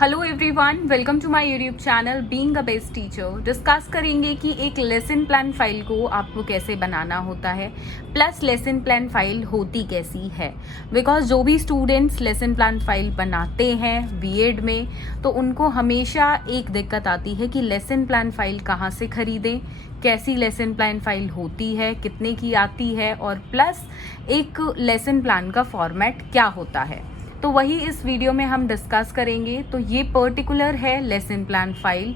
Hello everyone, welcome to my YouTube channel being a best teacher. Discuss करेंगे कि एक lesson plan file को आपको कैसे बनाना होता है, प्लस लेसन प्लान फाइल होती कैसी है। बिकॉज जो भी स्टूडेंट्स लेसन प्लान फाइल बनाते हैं बीएड में, तो उनको हमेशा एक दिक्कत आती है कि लेसन प्लान फाइल कहाँ से खरीदें, कैसी लेसन प्लान फाइल होती है, कितने की आती है, और प्लस एक लेसन प्लान का फॉर्मेट क्या होता है। तो वही इस वीडियो में हम डिस्कस करेंगे। तो ये पर्टिकुलर है लेसन प्लान फाइल।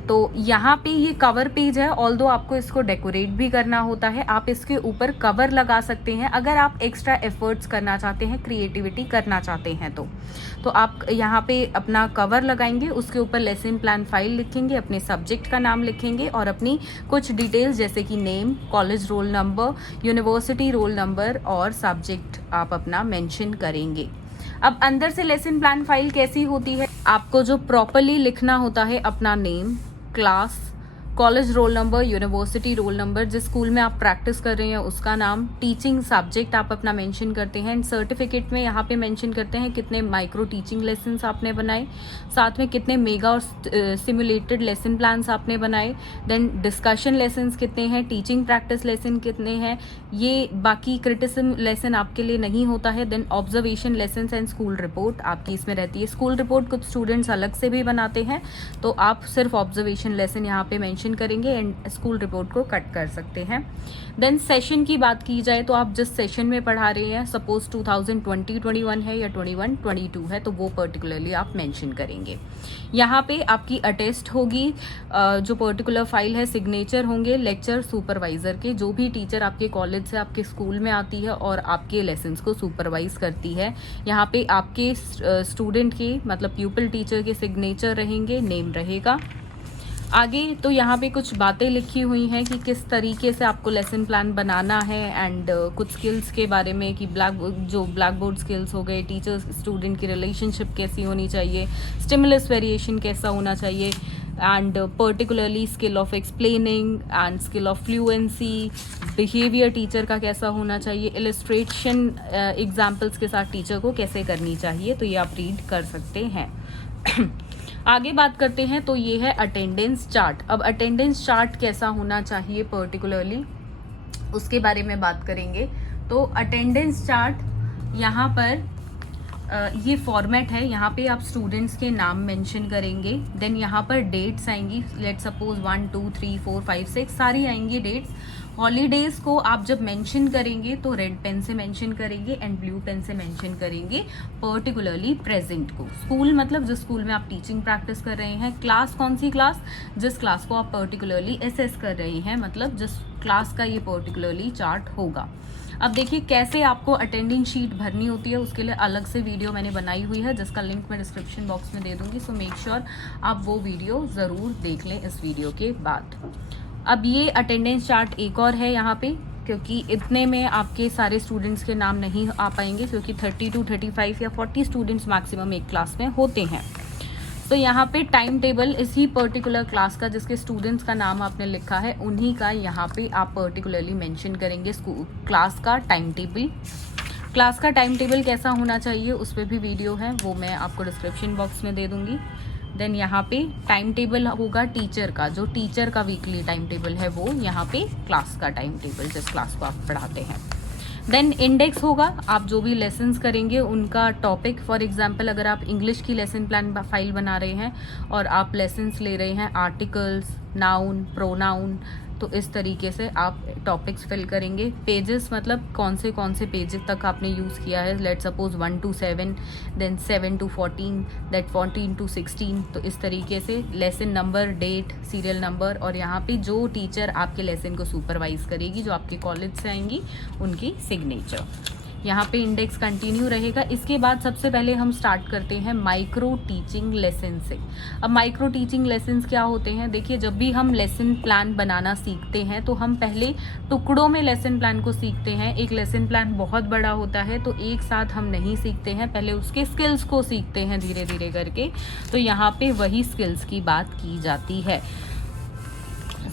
तो यहाँ पे ये कवर पेज है, ऑल्दो आपको इसको डेकोरेट भी करना होता है। आप इसके ऊपर कवर लगा सकते हैं अगर आप एक्स्ट्रा एफर्ट्स करना चाहते हैं, क्रिएटिविटी करना चाहते हैं। तो आप यहाँ पे अपना कवर लगाएंगे, उसके ऊपर लेसन प्लान फाइल लिखेंगे, अपने सब्जेक्ट का नाम लिखेंगे और अपनी कुछ डिटेल्स जैसे कि name, college roll number, university roll number और सब्जेक्ट आप अपना मेंशन करेंगे। अब अंदर से लेसन प्लान फाइल कैसी होती है, आपको जो प्रॉपरली लिखना होता है अपना name, class, college roll number, university roll number, जिस स्कूल में आप प्रैक्टिस कर रहे हैं उसका नाम, टीचिंग सब्जेक्ट आप अपना मेंशन करते हैं, एंड सर्टिफिकेट में यहाँ पे मेंशन करते हैं कितने माइक्रो टीचिंग लेसन्स आपने बनाए, साथ में कितने मेगा और सिमुलेटेड लेसन प्लान्स आपने बनाए, देन डिस्कशन लेसन्स कितने हैं, टीचिंग प्रैक्टिस लेसन कितने हैं, ये बाकी क्रिटिसिज्म लेसन आपके लिए नहीं होता है। Then observation lessons and school report आपकी इसमें रहती है। स्कूल रिपोर्ट कुछ स्टूडेंट्स अलग से भी बनाते हैं, तो आप सिर्फ ऑब्जर्वेशन लेसन यहाँ पे मेंशन करेंगे एंड स्कूल रिपोर्ट को कट कर सकते हैं। देन सेशन की बात की जाए तो आप जिस सेशन में पढ़ा रहे हैं, सपोज 2020-21 है या 21-22 है, तो वो पर्टिकुलरली आप मेंशन करेंगे। यहाँ पे आपकी अटेस्ट होगी, जो पर्टिकुलर फाइल है, सिग्नेचर होंगे लेक्चर सुपरवाइजर के, जो भी टीचर आपके कॉलेज से आपके स्कूल में आती है और आपके लेसन्स को सुपरवाइज करती है। यहाँ पे आपके स्टूडेंट के मतलब प्यूपिल टीचर के सिग्नेचर रहेंगे, नेम रहेगा। आगे तो यहाँ पे कुछ बातें लिखी हुई हैं कि किस तरीके से आपको लेसन प्लान बनाना है, एंड कुछ स्किल्स के बारे में कि ब्लैक बोर्ड स्किल्स हो गए, टीचर स्टूडेंट की रिलेशनशिप कैसी होनी चाहिए, स्टिमुलस वेरिएशन कैसा होना चाहिए, and particularly skill of explaining and skill of fluency, behaviour teacher का कैसा होना चाहिए, इलस्ट्रेशन एग्जाम्पल्स के साथ टीचर को कैसे करनी चाहिए। तो ये आप रीड कर सकते हैं। आगे बात करते हैं, तो ये है अटेंडेंस चार्ट। अब अटेंडेंस चार्ट कैसा होना चाहिए पर्टिकुलरली, उसके बारे में बात करेंगे। तो अटेंडेंस चार्ट यहाँ पर ये फॉर्मेट है। यहाँ पे आप स्टूडेंट्स के नाम मेंशन करेंगे, देन यहाँ पर डेट्स आएंगी, लेट सपोज 1 2 3 4 5 6 सारी आएंगी डेट्स। हॉलीडेज को आप जब मेंशन करेंगे तो रेड पेन से मेंशन करेंगे एंड ब्लू पेन से मेंशन करेंगे पर्टिकुलरली प्रेजेंट को। स्कूल मतलब जिस स्कूल में आप टीचिंग प्रैक्टिस कर रहे हैं, क्लास कौन सी क्लास, जिस क्लास को आप पर्टिकुलरली असेस कर रहे हैं, मतलब जिस क्लास का ये पर्टिकुलरली चार्ट होगा। अब देखिए कैसे आपको अटेंडिंग शीट भरनी होती है, उसके लिए अलग से वीडियो मैंने बनाई हुई है जिसका लिंक मैं डिस्क्रिप्शन बॉक्स में दे दूंगी। सो मेक श्योर आप वो वीडियो ज़रूर देख लें इस वीडियो के बाद। अब ये अटेंडेंस चार्ट एक और है यहाँ पे, क्योंकि इतने में आपके सारे स्टूडेंट्स के नाम नहीं आ पाएंगे, क्योंकि 30 to 35 या 40 स्टूडेंट्स मैक्सिमम एक क्लास में होते हैं। तो यहाँ पे टाइम टेबल इसी पर्टिकुलर क्लास का, जिसके स्टूडेंट्स का नाम आपने लिखा है, उन्हीं का यहाँ पे आप पर्टिकुलरली मेंशन करेंगे क्लास का टाइम टेबल। क्लास का टाइम टेबल कैसा होना चाहिए उस पर भी वीडियो है, वो मैं आपको डिस्क्रिप्शन बॉक्स में दे दूँगी। देन यहाँ पे टाइम टेबल होगा टीचर का, जो टीचर का वीकली टाइम टेबल है वो यहाँ पे क्लास का टाइम टेबल, जिस क्लास को आप पढ़ाते हैं। देन इंडेक्स होगा, आप जो भी लेसन्स करेंगे उनका टॉपिक। फॉर एग्जांपल अगर आप इंग्लिश की लेसन प्लान फाइल बना रहे हैं और आप लेसन्स ले रहे हैं आर्टिकल्स, नाउन, प्रोनाउन, तो इस तरीके से आप टॉपिक्स फिल करेंगे। पेजेस मतलब कौन से पेजेस तक आपने यूज़ किया है, let suppose 1 to 7, then 7 to 14, that 14 to 16। तो इस तरीके से lesson number, date, serial number, और यहाँ पे जो टीचर आपके लेसन को सुपरवाइज करेगी, जो आपके कॉलेज से आएंगी, उनकी सिग्नेचर। यहाँ पे इंडेक्स कंटिन्यू रहेगा। इसके बाद सबसे पहले हम स्टार्ट करते हैं माइक्रो टीचिंग लेसन से। अब माइक्रो टीचिंग लेसन्स क्या होते हैं, देखिए जब भी हम लेसन प्लान बनाना सीखते हैं तो हम पहले टुकड़ों में लेसन प्लान को सीखते हैं। एक लेसन प्लान बहुत बड़ा होता है तो एक साथ हम नहीं सीखते हैं, पहले उसके स्किल्स को सीखते हैं धीरे धीरे करके। तो यहाँ पे वही स्किल्स की बात की जाती है।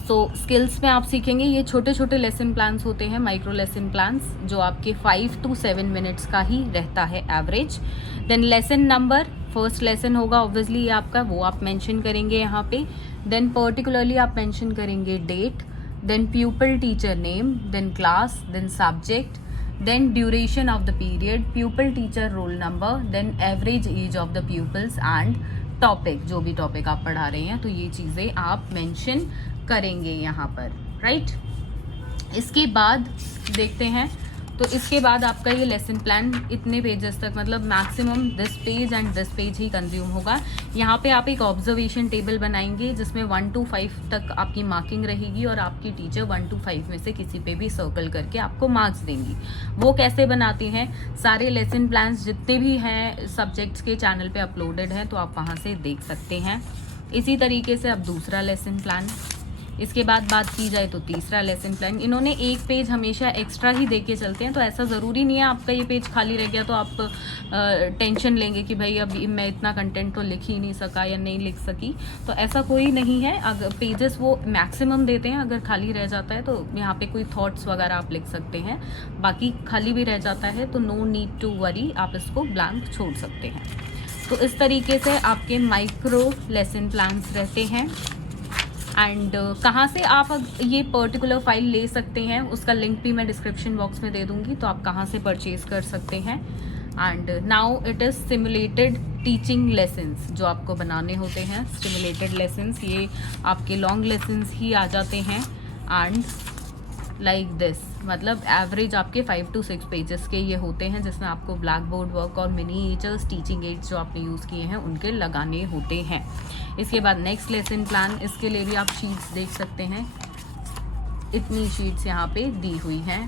सो स्किल्स में आप सीखेंगे, ये छोटे छोटे लेसन प्लान्स होते हैं, माइक्रो लेसन प्लान्स, जो आपके 5 to 7 मिनट्स का ही रहता है average. Then lesson number first lesson होगा ऑब्वियसली ये आपका, वो आप मेंशन करेंगे यहाँ पे। देन पर्टिकुलरली आप मेंशन करेंगे date, then pupil teacher name, then class, then subject, then duration of the period, pupil teacher roll number, then average age of the pupils and topic, जो भी टॉपिक आप पढ़ा रहे हैं। तो ये चीज़ें आप मेंशन करेंगे यहाँ पर, राइट। इसके बाद देखते हैं, तो इसके बाद आपका ये लेसन प्लान इतने पेजेस तक, मतलब maximum this page and this page he consume होगा। यहाँ पे आप एक ऑब्जर्वेशन टेबल बनाएंगे जिसमें 1 to 5 तक आपकी मार्किंग रहेगी और आपकी टीचर 1 to 5 में से किसी पे भी सर्कल करके आपको मार्क्स देंगी। वो कैसे बनाती हैं, सारे लेसन प्लान्स जितने भी हैं सब्जेक्ट्स के चैनल पे अपलोडेड हैं, तो आप वहाँ से देख सकते हैं। इसी तरीके से अब दूसरा लेसन प्लान, इसके बाद बात की जाए तो तीसरा लेसन प्लान। इन्होंने एक पेज हमेशा एक्स्ट्रा ही दे के चलते हैं, तो ऐसा ज़रूरी नहीं है आपका ये पेज खाली रह गया तो आप टेंशन लेंगे कि भाई अब मैं इतना कंटेंट तो लिख ही नहीं सका या नहीं लिख सकी। तो ऐसा कोई नहीं है, अगर पेजेस वो मैक्सिमम देते हैं, अगर खाली रह जाता है तो यहाँ पे कोई थॉट्स वगैरह आप लिख सकते हैं। बाकी खाली भी रह जाता है तो नो नीड टू वरी, आप इसको ब्लैंक छोड़ सकते हैं। तो इस तरीके से आपके माइक्रो लेसन प्लान्स रहते हैं। एंड कहाँ से आप ये पर्टिकुलर फाइल ले सकते हैं उसका लिंक भी मैं डिस्क्रिप्शन बॉक्स में दे दूँगी, तो आप कहाँ से परचेज कर सकते हैं। And now it is simulated teaching lessons जो आपको बनाने होते हैं। सिमुलेटेड लेसन्स ये आपके लॉन्ग लेसन्स ही आ जाते हैं एंड लाइक दिस, मतलब एवरेज आपके 5 to 6 पेजेस के ये होते हैं, जिसमें आपको ब्लैक बोर्ड वर्क और मिनीएचर्स, टीचिंग एड्स जो आपने यूज़ किए हैं उनके लगाने होते हैं। इसके बाद नेक्स्ट लेसन प्लान, इसके लिए भी आप शीट्स देख सकते हैं, इतनी शीट्स यहाँ पे दी हुई हैं,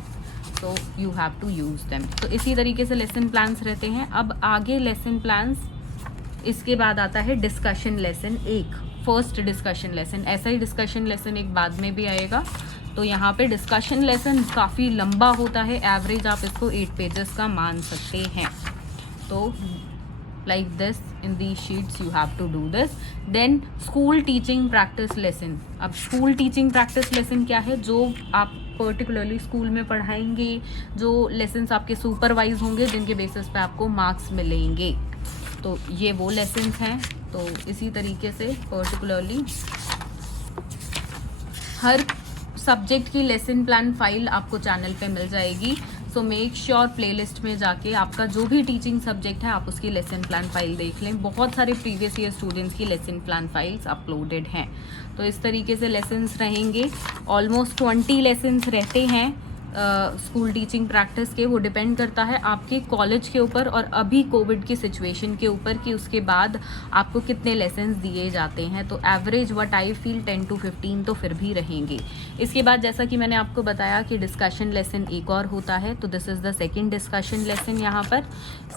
तो you have to use them. तो इसी तरीके से लेसन प्लान्स रहते हैं। अब आगे लेसन प्लान्स, इसके बाद आता है डिस्कशन लेसन एक, फर्स्ट डिस्कशन लेसन। ऐसा ही डिस्कशन लेसन एक बाद में भी आएगा। तो यहाँ पे डिस्कशन लेसन काफ़ी लंबा होता है, एवरेज आप इसको 8 पेजेस का मान सकते हैं। तो like this in the sheets you have to do this. Then school teaching practice lesson. अब स्कूल टीचिंग प्रैक्टिस लेसन क्या है, जो आप पर्टिकुलरली स्कूल में पढ़ाएंगे, जो लेसन्स आपके सुपरवाइज होंगे, जिनके बेसिस पे आपको मार्क्स मिलेंगे। तो ये वो लेसन्स हैं। तो इसी तरीके से पर्टिकुलरली हर सब्जेक्ट की लेसन प्लान फाइल आपको चैनल पे मिल जाएगी। सो मेक श्योर प्लेलिस्ट में जाके आपका जो भी टीचिंग सब्जेक्ट है आप उसकी लेसन प्लान फाइल देख लें। बहुत सारे प्रीवियस ईयर स्टूडेंट्स की लेसन प्लान फाइल्स अपलोडेड हैं। तो इस तरीके से लेसन्स रहेंगे, ऑलमोस्ट 20 लेसन्स रहते हैं स्कूल टीचिंग प्रैक्टिस के। वो डिपेंड करता है आपके कॉलेज के ऊपर और अभी कोविड की सिचुएशन के ऊपर कि उसके बाद आपको कितने लेसन्स दिए जाते हैं। तो average what I feel 10 to 15 तो फिर भी रहेंगे। इसके बाद जैसा कि मैंने आपको बताया कि डिस्कशन लेसन एक और होता है, तो this is the second discussion lesson. यहाँ पर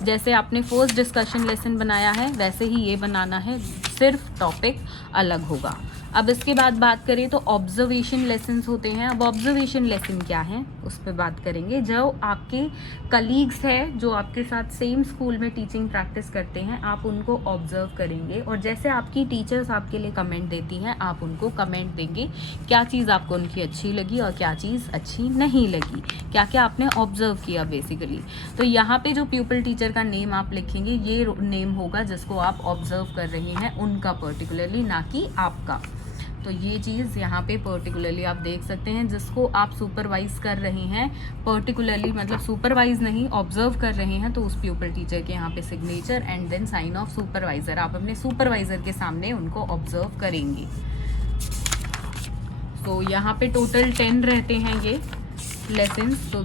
जैसे आपने फर्स्ट डिस्कशन लेसन बनाया है वैसे ही ये बनाना है, सिर्फ टॉपिक अलग होगा। अब इसके बाद बात करें तो ऑब्जर्वेशन लेसन्स होते हैं। अब ऑब्जर्वेशन लेसन क्या है उस पर बात करेंगे। जो आपके कलीग्स हैं जो आपके साथ सेम स्कूल में टीचिंग प्रैक्टिस करते हैं, आप उनको ऑब्जर्व करेंगे और जैसे आपकी टीचर्स आपके लिए कमेंट देती हैं आप उनको कमेंट देंगे, क्या चीज़ आपको उनकी अच्छी लगी और क्या चीज़ अच्छी नहीं लगी, क्या क्या आपने ऑब्जर्व किया बेसिकली। तो यहाँ पे जो प्यूपल टीचर का नेम आप लिखेंगे, ये नेम होगा जिसको आप ऑब्जर्व कर रहे हैं, उनका पर्टिकुलरली, ना कि आपका। तो ये चीज़ यहाँ पे पर्टिकुलरली आप देख सकते हैं, जिसको आप सुपरवाइज कर रहे हैं पर्टिकुलरली, मतलब सुपरवाइज नहीं ऑब्जर्व कर रहे हैं, तो उस प्यूपल टीचर के यहाँ पे signature and then sign of supervisor, आप अपने सुपरवाइजर के सामने उनको ऑब्जर्व करेंगे। तो यहाँ पे टोटल 10 रहते हैं ये लेसन्स। तो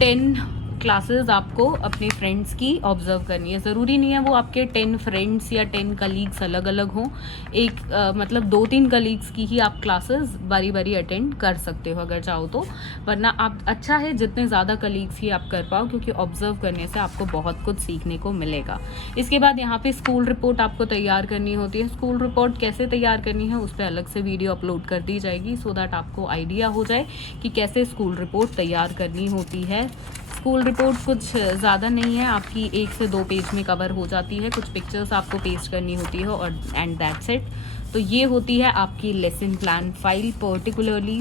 10 क्लासेस आपको अपने फ्रेंड्स की ऑब्जर्व करनी है। ज़रूरी नहीं है वो आपके 10 फ्रेंड्स या 10 कलीग्स अलग अलग हों, एक मतलब 2-3 कलीग्स की ही आप क्लासेस बारी बारी अटेंड कर सकते हो अगर चाहो तो, वरना आप अच्छा है जितने ज़्यादा कलीग्स ही आप कर पाओ, क्योंकि ऑब्जर्व करने से आपको बहुत कुछ सीखने को मिलेगा। इसके बाद यहाँ पे स्कूल रिपोर्ट आपको तैयार करनी होती है। स्कूल रिपोर्ट कैसे तैयार करनी है उस पर अलग से वीडियो अपलोड कर दी जाएगी, सो दैट आपको आइडिया हो जाए कि कैसे स्कूल रिपोर्ट तैयार करनी होती है। स्कूल रिपोर्ट कुछ ज़्यादा नहीं है, आपकी 1 से 2 पेज में कवर हो जाती है, कुछ पिक्चर्स आपको पेस्ट करनी होती है और एंड दैट्स इट। तो ये होती है आपकी lesson plan file particularly.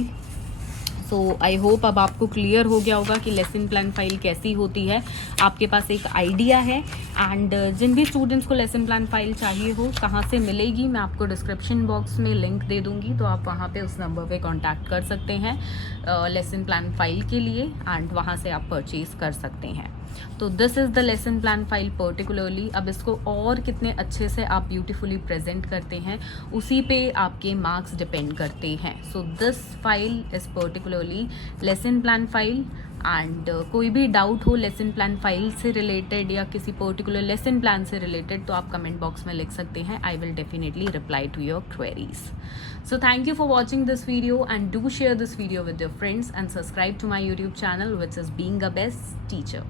So I hope अब आपको क्लियर हो गया होगा कि लेसन प्लान फाइल कैसी होती है, आपके पास एक आइडिया है। एंड जिन भी स्टूडेंट्स को लेसन प्लान फाइल चाहिए हो, कहाँ से मिलेगी, मैं आपको डिस्क्रिप्शन बॉक्स में लिंक दे दूँगी, तो आप वहाँ पे उस नंबर पे कांटेक्ट कर सकते हैं लेसन प्लान फाइल के लिए, एंड वहाँ से आप परचेज़ कर सकते हैं। तो this is the lesson plan file particularly. अब इसको और कितने अच्छे से आप ब्यूटीफुली प्रेजेंट करते हैं, उसी पे आपके मार्क्स डिपेंड करते हैं। So this file is particularly lesson plan file. And कोई भी डाउट हो लेसन प्लान फाइल से रिलेटेड या किसी पर्टिकुलर लेसन प्लान से रिलेटेड, तो आप कमेंट बॉक्स में लिख सकते हैं। I will definitely reply to your queries. So thank you for watching this video, and do share this video with your friends and subscribe to my YouTube channel, which is Being a Best Teacher.